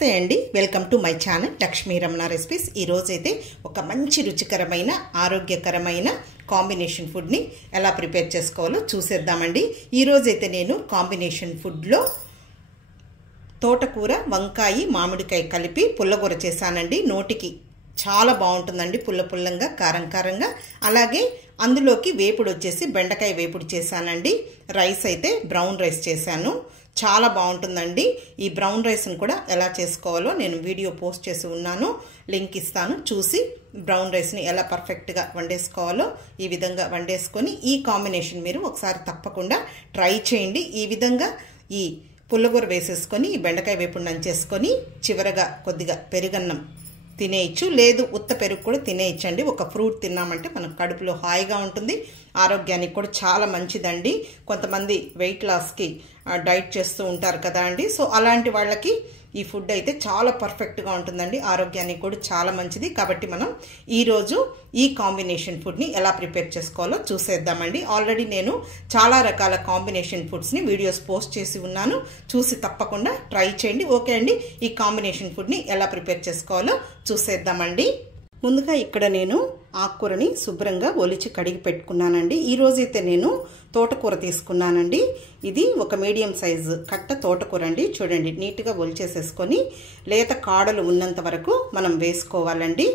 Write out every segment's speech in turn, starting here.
నమస్తే అండి, welcome to my channel Lakshmi Ramana recipes. ఈ రోజైతే ఒక మంచి రుచికరమైన ఆరోగ్యకరమైన కాంబినేషన్ ఫుడ్ని ఎలా ప్రిపేర్ చేసుకోవాలో చూసేద్దామండి. ఈ రోజైతే నేను కాంబినేషన్ ఫుడ్లో తోటకూర, వంకాయ, మామిడికాయ కలిపి పుల్లగూర చేశానండి. నోటికి చాలా బాగుంటుందండి, పుల్ల పుల్లంగా, కారం కారంగా. అలాగే అందులోకి వేపుడు వచ్చేసి బెండకాయ వేపుడు చేశానండి. రైస్ అయితే బ్రౌన్ రైస్ చేశాను, చాలా బాగుంటుందండి. ఈ బ్రౌన్ రైస్ని కూడా ఎలా చేసుకోవాలో నేను వీడియో పోస్ట్ చేసి ఉన్నాను, లింక్ ఇస్తాను. చూసి బ్రౌన్ రైస్ని ఎలా పర్ఫెక్ట్గా వండేసుకోవాలో ఈ విధంగా వండేసుకొని ఈ కాంబినేషన్ మీరు ఒకసారి తప్పకుండా ట్రై చేయండి. ఈ విధంగా ఈ పుల్లగూర వేసేసుకొని ఈ బెండకాయ వేపుడు నంచేసుకొని చివరగా కొద్దిగా పెరుగన్నం తినేయచ్చు, లేదు ఉత్త పెరుగు కూడా తినేయచ్చండి. ఒక ఫ్రూట్ తిన్నామంటే మనకు కడుపులో హాయిగా ఉంటుంది, ఆరోగ్యానికి కూడా చాలా మంచిదండి. కొంతమంది వెయిట్ లాస్కి డైట్ చేస్తూ ఉంటారు కదా అండి, సో అలాంటి వాళ్ళకి ఈ ఫుడ్ అయితే చాలా పర్ఫెక్ట్గా ఉంటుందండి, ఆరోగ్యానికి కూడా చాలా మంచిది. కాబట్టి మనం ఈరోజు ఈ కాంబినేషన్ ఫుడ్ని ఎలా ప్రిపేర్ చేసుకోవాలో చూసేద్దామండి. ఆల్రెడీ నేను చాలా రకాల కాంబినేషన్ ఫుడ్స్ని వీడియోస్ పోస్ట్ చేసి ఉన్నాను, చూసి తప్పకుండా ట్రై చేయండి. ఓకే అండి, ఈ కాంబినేషన్ ఫుడ్ని ఎలా ప్రిపేర్ చేసుకోవాలో చూసేద్దామండి. ముందుగా ఇక్కడ నేను ఆకుకూరని శుభ్రంగా ఒలిచి కడిగి పెట్టుకున్నానండి. ఈరోజైతే నేను తోటకూర తీసుకున్నానండి. ఇది ఒక మీడియం సైజు కట్ట తోటకూర అండి. చూడండి, నీట్గా ఒలిచేసేసుకొని లేత కాడలు ఉన్నంత వరకు మనం వేసుకోవాలండి.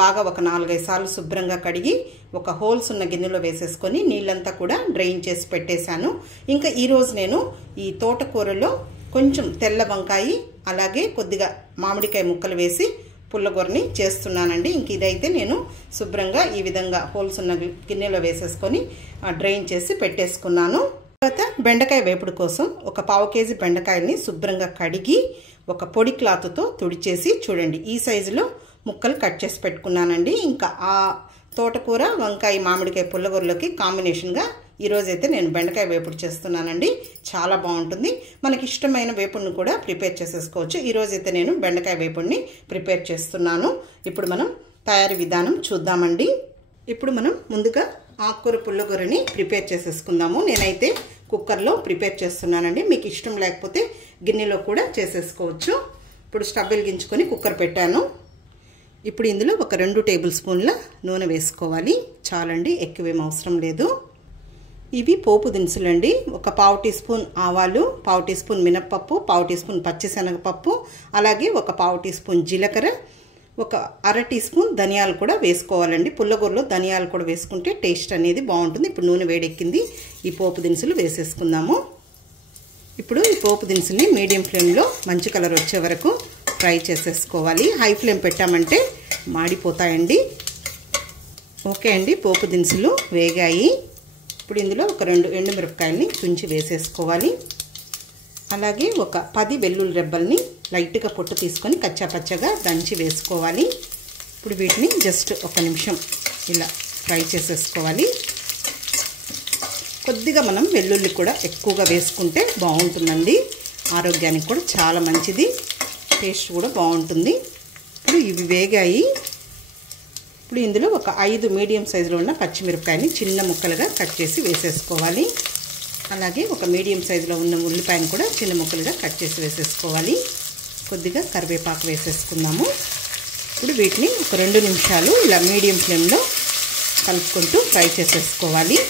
బాగా ఒక 4-5 సార్లు శుభ్రంగా కడిగి ఒక హోల్స్ ఉన్న గిన్నెలో వేసేసుకొని నీళ్ళంతా కూడా డ్రైన్ చేసి పెట్టేశాను. ఇంకా ఈరోజు నేను ఈ తోటకూరలో కొంచెం తెల్ల వంకాయ అలాగే కొద్దిగా మామిడికాయ ముక్కలు వేసి పుల్లగూరని చేస్తున్నానండి. ఇంక ఇదైతే నేను శుభ్రంగా ఈ విధంగా హోల్స్ ఉన్న గిన్నెలో వేసేసుకొని డ్రైన్ చేసి పెట్టేసుకున్నాను. తర్వాత బెండకాయ వేపుడు కోసం ఒక 1/4 కేజీ బెండకాయల్ని శుభ్రంగా కడిగి ఒక పొడి క్లాత్తో తుడిచేసి చూడండి ఈ సైజులో ముక్కలు కట్ చేసి పెట్టుకున్నానండి. ఇంకా ఆ తోటకూర, వంకాయ, మామిడికాయ పుల్లగూరలోకి కాంబినేషన్గా ఈరోజైతే నేను బెండకాయ వేపుడు చేస్తున్నానండి. చాలా బాగుంటుంది, మనకి ఇష్టమైన వేపుడిని కూడా ప్రిపేర్ చేసేసుకోవచ్చు. ఈరోజైతే నేను బెండకాయ వేపుడిని ప్రిపేర్ చేస్తున్నాను. ఇప్పుడు మనం తయారీ విధానం చూద్దామండి. ఇప్పుడు మనం ముందుగా ఆకుకూర పుల్లగూరని ప్రిపేర్ చేసేసుకుందాము. నేనైతే కుక్కర్లో ప్రిపేర్ చేస్తున్నానండి, మీకు ఇష్టం లేకపోతే గిన్నెలో కూడా చేసేసుకోవచ్చు. ఇప్పుడు స్టవ్ వెలిగించుకొని కుక్కర్ పెట్టాను. ఇప్పుడు ఇందులో ఒక 2 టేబుల్ స్పూన్ల నూనె వేసుకోవాలి, చాలండి, ఎక్కువేం అవసరం లేదు. ఇవి పోపు దినుసులు అండి. ఒక 1/2 టీ స్పూన్ ఆవాలు, 1/2 టీ స్పూన్ మినప్పప్పు, 1/2 టీ స్పూన్ పచ్చిశనగపప్పు, అలాగే ఒక 1/2 టీ స్పూన్ జీలకర్ర, ఒక 1/2 టీ స్పూన్ ధనియాలు కూడా వేసుకోవాలండి. పుల్లగూరలో ధనియాలు కూడా వేసుకుంటే టేస్ట్ అనేది బాగుంటుంది. ఇప్పుడు నూనె వేడెక్కింది, ఈ పోపు దినుసులు వేసేసుకుందాము. ఇప్పుడు ఈ పోపు దినుసుల్ని మీడియం ఫ్లేమ్లో మంచి కలర్ వచ్చే వరకు ఫ్రై చేసేసుకోవాలి. హై ఫ్లేమ్ పెట్టామంటే మాడిపోతాయండి. ఓకే అండి, పోపు దినుసులు వేగాయి. ఇప్పుడు ఇందులో ఒక 2 ఎండుమిరపకాయలని తుంచి వేసేసుకోవాలి. అలాగే ఒక 10 వెల్లుల్లి రెబ్బల్ని లైట్గా పొట్టు తీసుకొని కచ్చాపచ్చగా దంచి వేసుకోవాలి. ఇప్పుడు వీటిని జస్ట్ 1 నిమిషం ఇలా ఫ్రై చేసేసుకోవాలి. కొద్దిగా మనం వెల్లుల్లి కూడా ఎక్కువగా వేసుకుంటే బాగుంటుందండి, ఆరోగ్యానికి కూడా చాలా మంచిది, టేస్ట్ కూడా బాగుంటుంది. ఇప్పుడు ఇవి వేగాయి. ఇప్పుడు ఇందులో ఒక 5 మీడియం సైజులో ఉన్న పచ్చిమిరపకాయని చిన్న ముక్కలుగా కట్ చేసి వేసేసుకోవాలి. అలాగే ఒక మీడియం సైజులో ఉన్న ఉల్లిపాయను కూడా చిన్న ముక్కలుగా కట్ చేసి వేసేసుకోవాలి. కొద్దిగా కరివేపాకు వేసేసుకుందాము. ఇప్పుడు వీటిని ఒక 2 నిమిషాలు ఇలా మీడియం ఫ్లేమ్లో కలుపుకుంటూ ఫ్రై చేసేసుకోవాలి.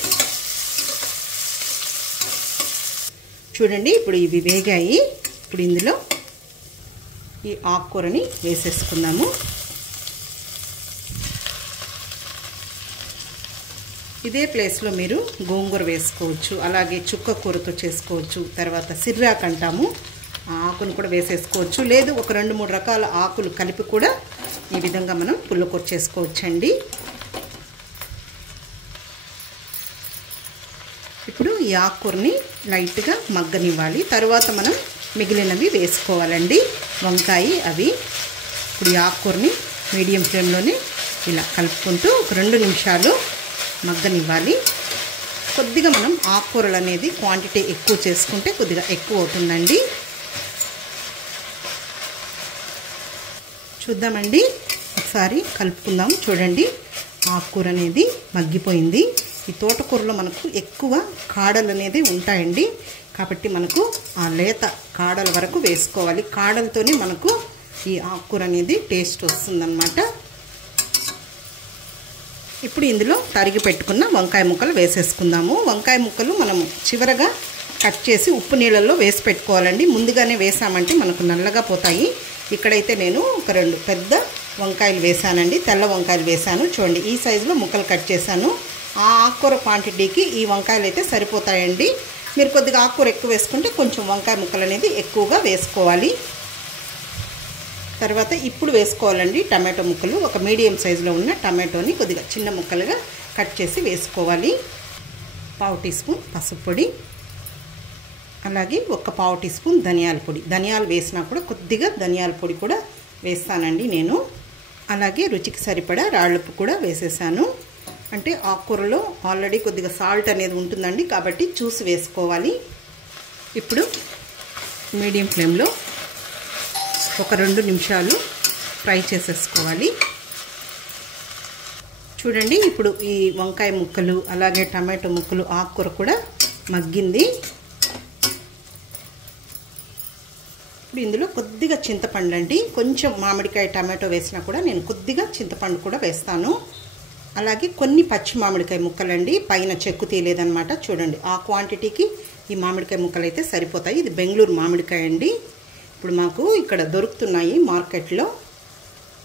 చూడండి, ఇప్పుడు ఇవి వేగాయి. ఇప్పుడు ఇందులో ఈ ఆకుకూరని వేసేసుకుందాము. ఇదే ప్లేస్లో మీరు గోంగూర వేసుకోవచ్చు, అలాగే చుక్క కూరతో చేసుకోవచ్చు. తర్వాత సిర్రాకు అంటాము, ఆ ఆకును కూడా వేసేసుకోవచ్చు, లేదు ఒక 2-3 రకాల ఆకులు కలిపి కూడా ఈ విధంగా మనం పుల్లకూర చేసుకోవచ్చండి. ఇప్పుడు ఈ ఆకుకూరని లైట్గా మగ్గనివ్వాలి. తర్వాత మనం మిగిలినవి వేసుకోవాలండి, వంకాయ అవి. ఇప్పుడు ఈ ఆకుకూరని మీడియం ఫ్లేమ్లోనే ఇలా కలుపుకుంటూ ఒక 2 నిమిషాలు మగ్గనివ్వాలి. కొద్దిగా మనం ఆకుకూరలు అనేది క్వాంటిటీ ఎక్కువ చేసుకుంటే కొద్దిగా ఎక్కువ అవుతుందండి. చూద్దామండి, ఒకసారి కలుపుకుందాం. చూడండి, ఆకుకూర అనేది మగ్గిపోయింది. ఈ తోటకూరలో మనకు ఎక్కువ కాడలు అనేది ఉంటాయండి, కాబట్టి మనకు ఆ లేత కాడల వరకు వేసుకోవాలి. కాడలతోనే మనకు ఈ ఆకుకూర అనేది టేస్ట్ వస్తుందన్నమాట. ఇప్పుడు ఇందులో తరిగి పెట్టుకున్న వంకాయ ముక్కలు వేసేసుకుందాము. వంకాయ ముక్కలు మనము చివరగా కట్ చేసి ఉప్పు నీళ్ళల్లో వేసి పెట్టుకోవాలండి. ముందుగానే వేసామంటే మనకు నల్లగా పోతాయి. ఇక్కడైతే నేను ఒక 2 పెద్ద వంకాయలు వేసానండి. తెల్ల వంకాయలు వేసాను. చూడండి ఈ సైజులో ముక్కలు కట్ చేశాను. ఆ ఆకుకూర క్వాంటిటీకి ఈ వంకాయలు అయితే సరిపోతాయండి. మీరు కొద్దిగా ఆకుకూర ఎక్కువ వేసుకుంటే కొంచెం వంకాయ ముక్కలు అనేది ఎక్కువగా వేసుకోవాలి. తర్వాత ఇప్పుడు వేసుకోవాలండి టమాటో ముక్కలు. ఒక మీడియం సైజులో ఉన్న టమాటోని కొద్దిగా చిన్న ముక్కలుగా కట్ చేసి వేసుకోవాలి. 1/2 టీ స్పూన్ పసుపు పొడి, అలాగే ఒక 1/2 టీ స్పూన్ ధనియాల పొడి. ధనియాలు వేసినా కూడా కొద్దిగా ధనియాల పొడి కూడా వేస్తానండి నేను. అలాగే రుచికి సరిపడా రాళ్ళుప్పు కూడా వేసేసాను. అంటే ఆకుకూరలో ఆల్రెడీ కొద్దిగా సాల్ట్ అనేది ఉంటుందండి, కాబట్టి చూసి వేసుకోవాలి. ఇప్పుడు మీడియం ఫ్లేమ్లో ఒక 2 నిమిషాలు ఫ్రై చేసేసుకోవాలి. చూడండి ఇప్పుడు ఈ వంకాయ ముక్కలు అలాగే టమాటో ముక్కలు ఆకుకూర కూడా మగ్గింది. ఇప్పుడు ఇందులో కొద్దిగా చింతపండు అండి, కొంచెం మామిడికాయ టమాటో వేసినా కూడా నేను కొద్దిగా చింతపండు కూడా వేస్తాను. అలాగే కొన్ని పచ్చి మామిడికాయ ముక్కలండి, పైన చెక్కు తీయలేదన్నమాట. చూడండి ఆ క్వాంటిటీకి ఈ మామిడికాయ ముక్కలు అయితే సరిపోతాయి. ఇది బెంగళూరు మామిడికాయ అండి. ఇప్పుడు మాకు ఇక్కడ దొరుకుతున్నాయి మార్కెట్లో.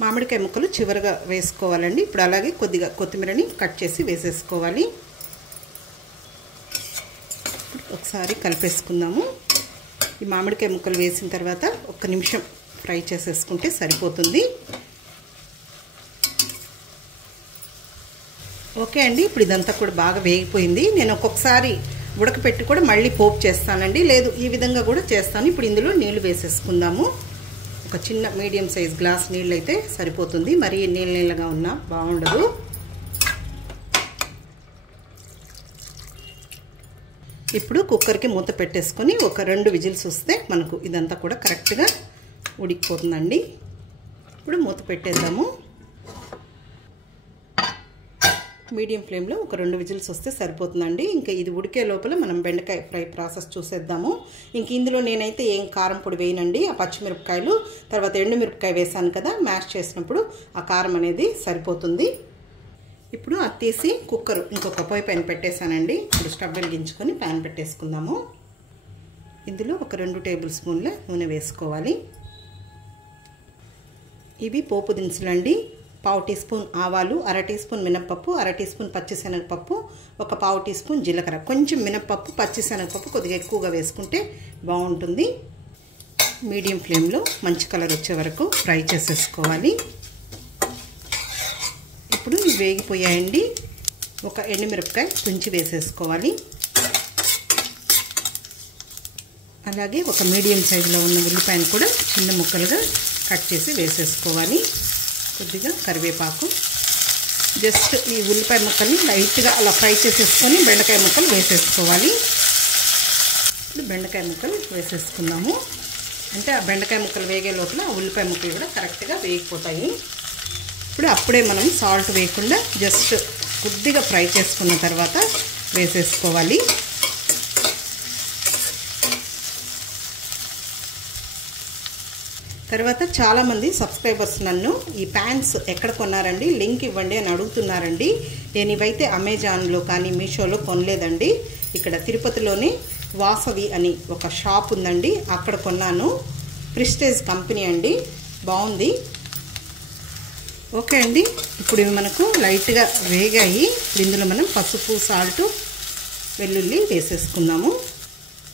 మామిడికాయ ముక్కలు చివరగా వేసుకోవాలండి. ఇప్పుడు అలాగే కొద్దిగా కొత్తిమీరని కట్ చేసి వేసేసుకోవాలి. ఒకసారి కలిపేసుకుందాము. ఈ మామిడికాయ ముక్కలు వేసిన తర్వాత 1 నిమిషం ఫ్రై చేసేసుకుంటే సరిపోతుంది. ఓకే అండి, ఇప్పుడు ఇదంతా కూడా బాగా వేగిపోయింది. నేను ఒక్కొక్కసారి ఉడకపెట్టి కూడా మళ్ళీ పోపు చేస్తానండి, లేదు ఈ విధంగా కూడా చేస్తాను. ఇప్పుడు ఇందులో నీళ్లు వేసేసుకుందాము. ఒక చిన్న మీడియం సైజ్ గ్లాస్ నీళ్ళు అయితే సరిపోతుంది. మరీ నీళ్ళగా ఉన్నా బాగుండదు. ఇప్పుడు కుక్కర్కి మూత పెట్టేసుకొని ఒక 2 విజిల్స్ వస్తే మనకు ఇదంతా కూడా కరెక్ట్గా ఉడికిపోతుందండి. ఇప్పుడు మూత పెట్టేద్దాము. మీడియం ఫ్లేమ్లో ఒక 2 విజిల్స్ వస్తే సరిపోతుందండి. ఇంకా ఇది ఉడికే లోపల మనం బెండకాయ ఫ్రై ప్రాసెస్ చూసేద్దాము. ఇంక ఇందులో నేనైతే ఏం కారం పొడి వేయనండి. ఆ పచ్చిమిరపకాయలు తర్వాత ఎండుమిరపకాయ వేసాను కదా, మ్యాష్ చేసినప్పుడు ఆ కారం అనేది సరిపోతుంది. ఇప్పుడు అది తీసి కుక్కర్ ఇంకొక పొయ్యి పైన పెట్టేశానండి. ఇప్పుడు స్టవ్ వెలిగించుకొని ప్యాన్ పెట్టేసుకుందాము. ఇందులో ఒక 2 టేబుల్ స్పూన్ల నూనె వేసుకోవాలి. ఇవి పోపు దినుసులండి. 1/2 టీ స్పూన్ ఆవాలు, 1/2 టీ స్పూన్ మినప్పప్పు, 1/2 టీ స్పూన్ పచ్చిశనగపప్పు, ఒక 1/2 టీ స్పూన్ జీలకర్ర. కొంచెం మినప్పప్పు పచ్చిశనగపప్పు కొద్దిగా ఎక్కువగా వేసుకుంటే బాగుంటుంది. మీడియం ఫ్లేమ్లో మంచి కలర్ వచ్చే వరకు ఫ్రై చేసేసుకోవాలి. ఇప్పుడు ఇవి వేగిపోయాయండి. ఒక ఎండుమిరపకాయ తుంచి వేసేసుకోవాలి. అలాగే ఒక మీడియం సైజులో ఉన్న ఉల్లిపాయను కూడా చిన్న ముక్కలుగా కట్ చేసి వేసేసుకోవాలి. కొద్దిగా కరివేపాకు. జస్ట్ ఈ ఉల్లిపాయ ముక్కల్ని లైట్గా అలా ఫ్రై చేసేసుకొని బెండకాయ ముక్కలు వేసేసుకోవాలి. ఇప్పుడు బెండకాయ ముక్కలు వేసేసుకుందాము. అంటే ఆ బెండకాయ ముక్కలు వేగే లోపల ఉల్లిపాయ ముక్కలు కూడా కరెక్ట్గా వేగిపోతాయి. ఇప్పుడు అప్పుడే మనం సాల్ట్ వేయకుండా జస్ట్ కొద్దిగా ఫ్రై చేసుకున్న తర్వాత వేసేసుకోవాలి. తర్వాత చాలామంది సబ్స్క్రైబర్స్ నన్ను ఈ ప్యాంట్స్ ఎక్కడ కొన్నారండి, లింక్ ఇవ్వండి అని అడుగుతున్నారండి. నేను ఇవైతే అమెజాన్లో కానీ మీషోలో కొనలేదండి. ఇక్కడ తిరుపతిలోని వాసవి అని ఒక షాప్ ఉందండి, అక్కడ కొన్నాను. ప్రిస్టేజ్ కంపెనీ అండి, బాగుంది. ఓకే అండి, ఇప్పుడు ఇవి మనకు లైట్గా వేగాయి. ఇప్పుడు ఇందులో మనం పసుపు, సాల్ట్, వెల్లుల్లి వేసేసుకుందాము.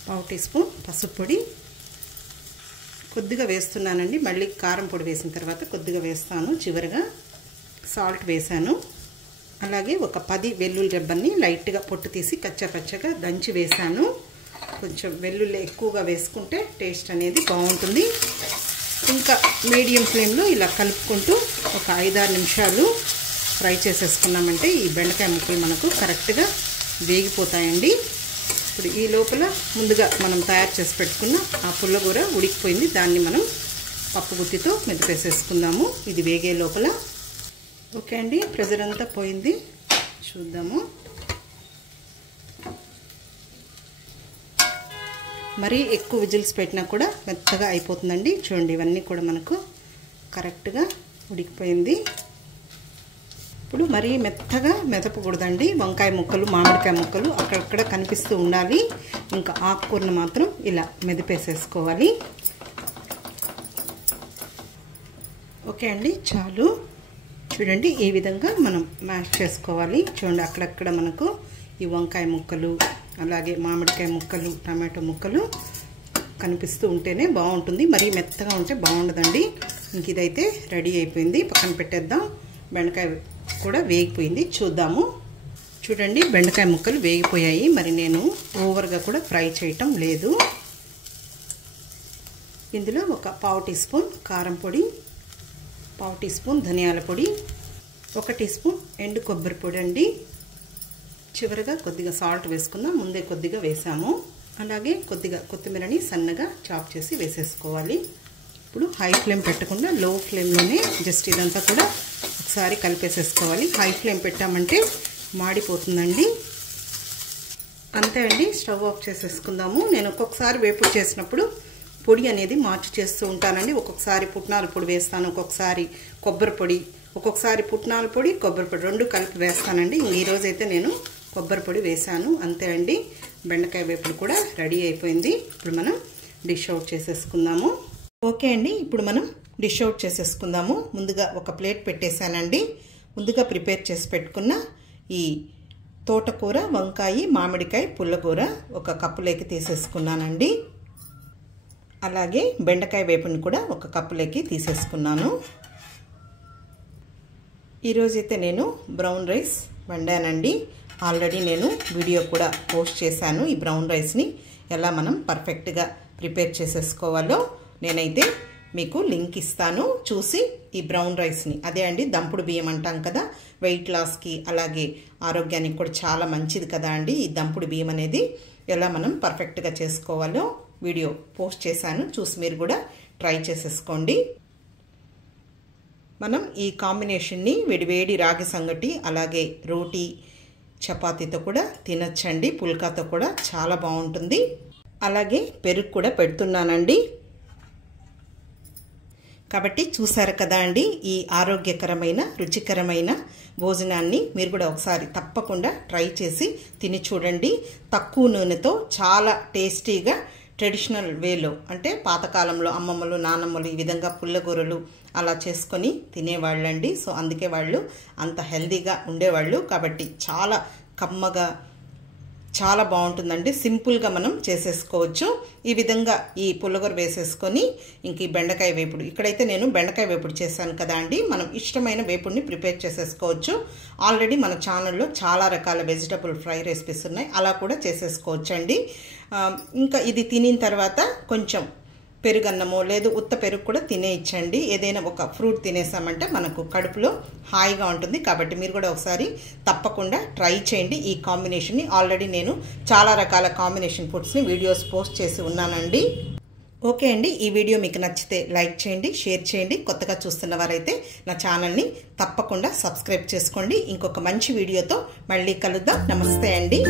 1/2 టీ స్పూన్ పసుపు పొడి కొద్దిగా వేస్తున్నానండి. మళ్ళీ కారం పొడి వేసిన తర్వాత కొద్దిగా వేస్తాను చివరిగా. సాల్ట్ వేసాను. అలాగే ఒక 10 వెల్లుల్లి రెబ్బల్ని లైట్గా పొట్టు తీసి కచ్చపచ్చగా దంచి వేసాను. కొంచెం వెల్లుల్లి ఎక్కువగా వేసుకుంటే టేస్ట్ అనేది బాగుంటుంది. ఇంకా మీడియం ఫ్లేమ్లో ఇలా కలుపుకుంటూ ఒక 5-6 నిమిషాలు ఫ్రై చేసేసుకున్నామంటే ఈ బెండకాయ ముక్కలు మనకు కరెక్ట్గా వేగిపోతాయండి. ఇప్పుడు ఈ లోపల ముందుగా మనం తయారు చేసి పెట్టుకున్న ఆ పుల్లగూర ఉడికిపోయింది. దాన్ని మనం పప్పు గుత్తితో మెదిపేసేసుకుందాము ఇది వేగే లోపల. ఓకే అండి, ప్రెజర్ అంతా పోయింది. చూద్దాము. మరీ ఎక్కువ విజిల్స్ పెట్టినా కూడా మెత్తగా అయిపోతుందండి. చూడండి ఇవన్నీ కూడా మనకు కరెక్ట్గా ఉడికిపోయింది. ఇప్పుడు మరీ మెత్తగా మెదపకూడదండి. వంకాయ ముక్కలు మామిడికాయ ముక్కలు అక్కడక్కడ కనిపిస్తూ ఉండాలి. ఇంకా ఆకుకూరను మాత్రం ఇలా మెదిపేసేసుకోవాలి. ఓకే అండి, చాలు. చూడండి ఈ విధంగా మనం మ్యాష్ చేసుకోవాలి. చూడండి అక్కడక్కడ మనకు ఈ వంకాయ ముక్కలు అలాగే మామిడికాయ ముక్కలు టమాటో ముక్కలు కనిపిస్తూ ఉంటేనే బాగుంటుంది. మరీ మెత్తగా ఉంటే బాగుండదండి. ఇంక ఇదైతే రెడీ అయిపోయింది, పక్కన పెట్టేద్దాం. బెండకాయ కూడా వేగిపోయింది, చూద్దాము. చూడండి బెండకాయ ముక్కలు వేగిపోయాయి. మరి నేను ఓవర్గా కూడా ఫ్రై చేయటం లేదు. ఇందులో ఒక 1/2 టీ స్పూన్ కారం పొడి, 1/2 టీ స్పూన్ ధనియాల పొడి, 1 టీ స్పూన్ ఎండు కొబ్బరి పొడి అండి. చివరిగా కొద్దిగా సాల్ట్ వేసుకుందాం. ముందే కొద్దిగా వేసాము. అలాగే కొద్దిగా కొత్తిమీరని సన్నగా చాప్ చేసి వేసేసుకోవాలి. ఇప్పుడు హై ఫ్లేమ్ పెట్టకుండా లో ఫ్లేమ్లోనే జస్ట్ ఇదంతా కూడా ఒకసారి కలిపేసేసుకోవాలి. హై ఫ్లేమ్ పెట్టామంటే మాడిపోతుందండి. అంతే అండి, స్టవ్ ఆఫ్ చేసేసుకుందాము. నేను ఒక్కొక్కసారి వేపుడు చేసినప్పుడు పొడి అనేది మార్చి చేస్తూ ఉంటానండి. ఒక్కొక్కసారి పుట్నాల పొడి వేస్తాను, ఒక్కొక్కసారి కొబ్బరి పొడి, ఒక్కొక్కసారి పుట్నాల పొడి కొబ్బరి పొడి 2 కలిపి వేస్తానండి. ఈరోజైతే నేను కొబ్బరి పొడి వేసాను. అంతే అండి, బెండకాయ వేపుడు కూడా రెడీ అయిపోయింది. ఇప్పుడు మనం డిష్ అవుట్ చేసేసుకుందాము. ఓకే అండి, ఇప్పుడు మనం డిష్ అవుట్ చేసేసుకుందాము. ముందుగా ఒక ప్లేట్ పెట్టేశానండి. ముందుగా ప్రిపేర్ చేసి పెట్టుకున్న ఈ తోటకూర వంకాయ మామిడికాయ పుల్లకూర ఒక కప్పులోకి తీసేసుకున్నానండి. అలాగే బెండకాయ వేపుని కూడా ఒక కప్పులోకి తీసేసుకున్నాను. ఈరోజైతే నేను బ్రౌన్ రైస్ వండానండి. ఆల్రెడీ నేను వీడియో కూడా పోస్ట్ చేశాను. ఈ బ్రౌన్ రైస్ని ఎలా మనం పర్ఫెక్ట్గా ప్రిపేర్ చేసేసుకోవాలో నేనైతే మీకు లింక్ ఇస్తాను. చూసి ఈ బ్రౌన్ రైస్ని, అదే అండి దంపుడు బియ్యం అంటాం కదా, వెయిట్ లాస్కి అలాగే ఆరోగ్యానికి కూడా చాలా మంచిది కదా అండి. ఈ దంపుడు బియ్యం అనేది ఎలా మనం పర్ఫెక్ట్గా చేసుకోవాలో వీడియో పోస్ట్ చేశాను. చూసి మీరు కూడా ట్రై చేసేసుకోండి. మనం ఈ కాంబినేషన్ని వేడివేడి రాగి సంగటి అలాగే రోటీ చపాతీతో కూడా తినచ్చండి. పుల్కాతో కూడా చాలా బాగుంటుంది. అలాగే పెరుగు కూడా పెడుతున్నానండి. కాబట్టి చూసారు కదా అండి, ఈ ఆరోగ్యకరమైన రుచికరమైన భోజనాన్ని మీరు కూడా ఒకసారి తప్పకుండా ట్రై చేసి తిని చూడండి. తక్కువ నూనెతో చాలా టేస్టీగా ట్రెడిషనల్ వేలో, అంటే పాతకాలంలో అమ్మమ్మలు నానమ్మలు ఈ విధంగా పుల్లగూరలు అలా చేసుకొని తినేవాళ్ళండి. సో అందుకే వాళ్ళు అంత హెల్దీగా ఉండేవాళ్ళు. కాబట్టి చాలా కమ్మగా చాలా బాగుంటుందండి. సింపుల్గా మనం చేసేసుకోవచ్చు. ఈ విధంగా ఈ పుల్లగూర వేసేసుకొని ఇంక ఈ బెండకాయ వేపుడు, ఇక్కడైతే నేను బెండకాయ వేపుడు చేశాను కదా అండి. మనం ఇష్టమైన వేపుడిని ప్రిపేర్ చేసేసుకోవచ్చు. ఆల్రెడీ మన ఛానల్లో చాలా రకాల వెజిటబుల్ ఫ్రై రెసిపీస్ ఉన్నాయి, అలా కూడా చేసేసుకోవచ్చు అండి. ఇంకా ఇది తినిన తర్వాత కొంచెం పెరుగన్నమో లేదు ఉత్త పెరుగు కూడా తినేయచ్చండి. ఏదైనా ఒక ఫ్రూట్ తినేసామంటే మనకు కడుపులో హాయిగా ఉంటుంది. కాబట్టి మీరు కూడా ఒకసారి తప్పకుండా ట్రై చేయండి ఈ కాంబినేషన్ని. ఆల్రెడీ నేను చాలా రకాల కాంబినేషన్ ఫుడ్స్ని వీడియోస్ పోస్ట్ చేసి ఉన్నానండి. ఓకే అండి, ఈ వీడియో మీకు నచ్చితే లైక్ చేయండి, షేర్ చేయండి. కొత్తగా చూస్తున్న వారైతే నా ఛానల్ని తప్పకుండా సబ్స్క్రైబ్ చేసుకోండి. ఇంకొక మంచి వీడియోతో మళ్ళీ కలుద్దాం. నమస్తే అండి.